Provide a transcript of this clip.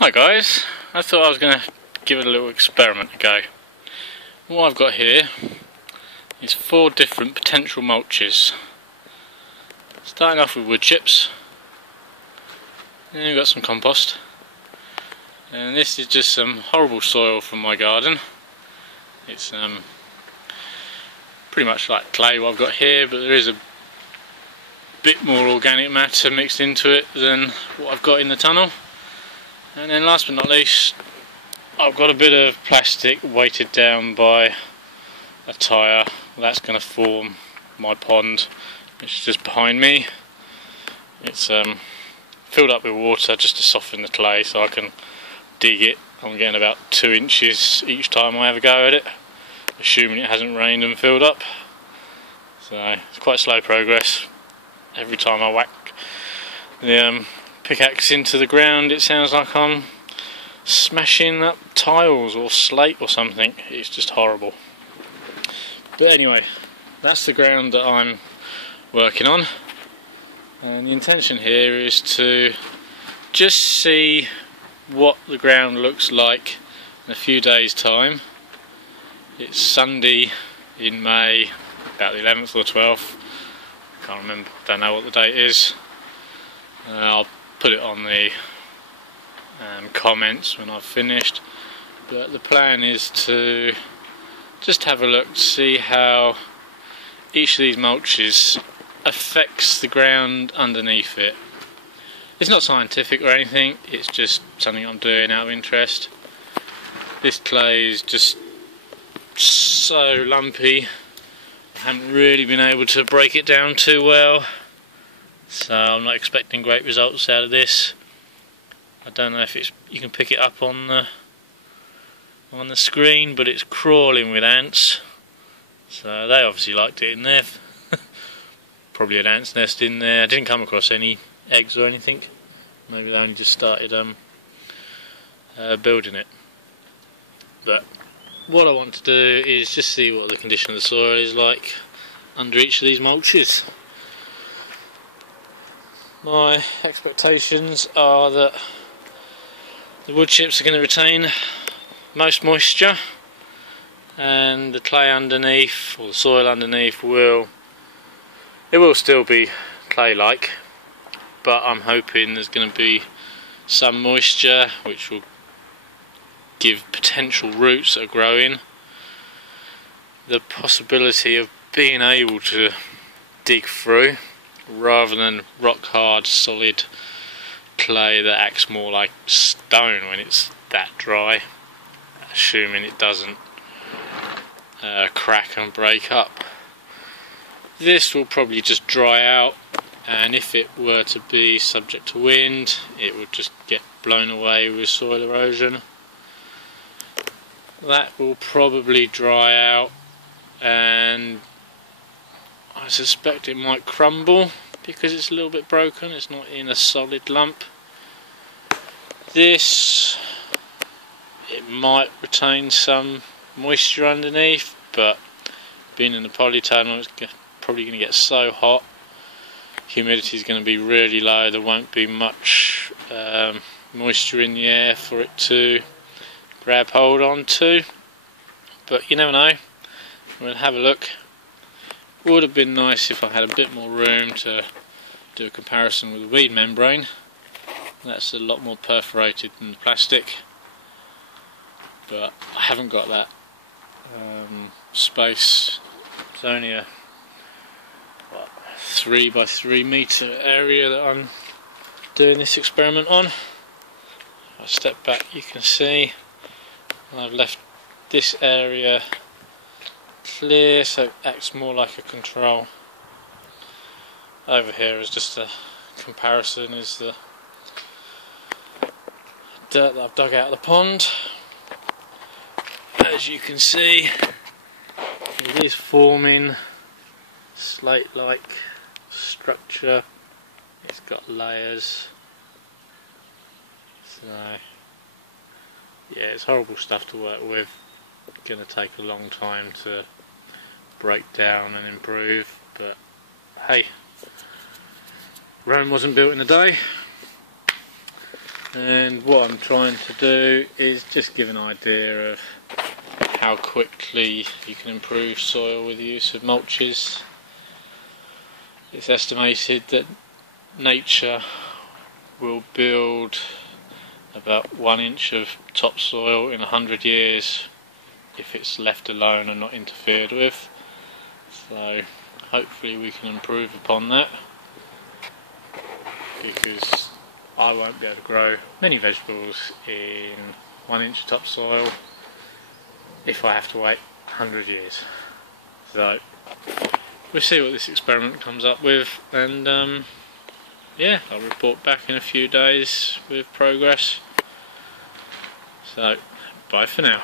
Hi guys, I thought I was going to give it a little experiment a go. What I've got here is 4 different potential mulches. Starting off with wood chips, and then we've got some compost, and this is just some horrible soil from my garden. It's pretty much like clay what I've got here, but there is a bit more organic matter mixed into it than what I've got in the tunnel. And then last but not least, I've got a bit of plastic weighted down by a tyre. That's going to form my pond, which is just behind me. It's filled up with water just to soften the clay so I can dig it. I'm getting about 2 inches each time I have a go at it, assuming it hasn't rained and filled up. So it's quite slow progress. Every time I whack the pickaxe into the ground, it sounds like I'm smashing up tiles or slate or something. It's just horrible. But anyway, that's the ground that I'm working on, and the intention here is to just see what the ground looks like in a few days' time. It's Sunday in May, about the 11th or 12th. I can't remember, don't know what the date is. I'll put it on the comments when I've finished, but the plan is to just have a look to see how each of these mulches affects the ground underneath it. It's not scientific or anything, it's just something I'm doing out of interest. This clay is just so lumpy, I haven't really been able to break it down too well, so I'm not expecting great results out of this. I don't know if you can pick it up on the screen, but it's crawling with ants. So they obviously liked it in there. Probably an ant's nest in there. I didn't come across any eggs or anything. Maybe they only just started building it. But what I want to do is just see what the condition of the soil is like under each of these mulches. My expectations are that the wood chips are going to retain most moisture, and the clay underneath, or the soil underneath, will still be clay-like, but I'm hoping there's going to be some moisture which will give potential roots that are growing the possibility of being able to dig through, rather than rock hard solid clay that acts more like stone when it's that dry, assuming it doesn't crack and break up. This will probably just dry out, and if it were to be subject to wind, it would just get blown away with soil erosion. That will probably dry out, and I suspect it might crumble because it's a little bit broken, it's not in a solid lump. This, it might retain some moisture underneath, but being in the polytunnel, it's probably going to get so hot, humidity is going to be really low, there won't be much moisture in the air for it to grab hold on to. But you never know, we'll have a look. Would have been nice if I had a bit more room to do a comparison with the weed membrane. That's a lot more perforated than the plastic, but I haven't got that space. It's only a 3 by 3 metre area that I'm doing this experiment on. If I step back, you can see I've left this area clear, so it acts more like a control. Over here is just a comparison, is the dirt that I've dug out of the pond. As you can see, it is forming slate-like structure. It's got layers. So yeah, it's horrible stuff to work with. It's going to take a long time to break down and improve, but hey, Rome wasn't built in a day. And what I'm trying to do is just give an idea of how quickly you can improve soil with the use of mulches. It's estimated that nature will build about 1 inch of topsoil in 100 years if it's left alone and not interfered with. So hopefully we can improve upon that, because I won't be able to grow many vegetables in 1 inch of topsoil if I have to wait 100 years. So we'll see what this experiment comes up with, and yeah, I'll report back in a few days with progress. So bye for now.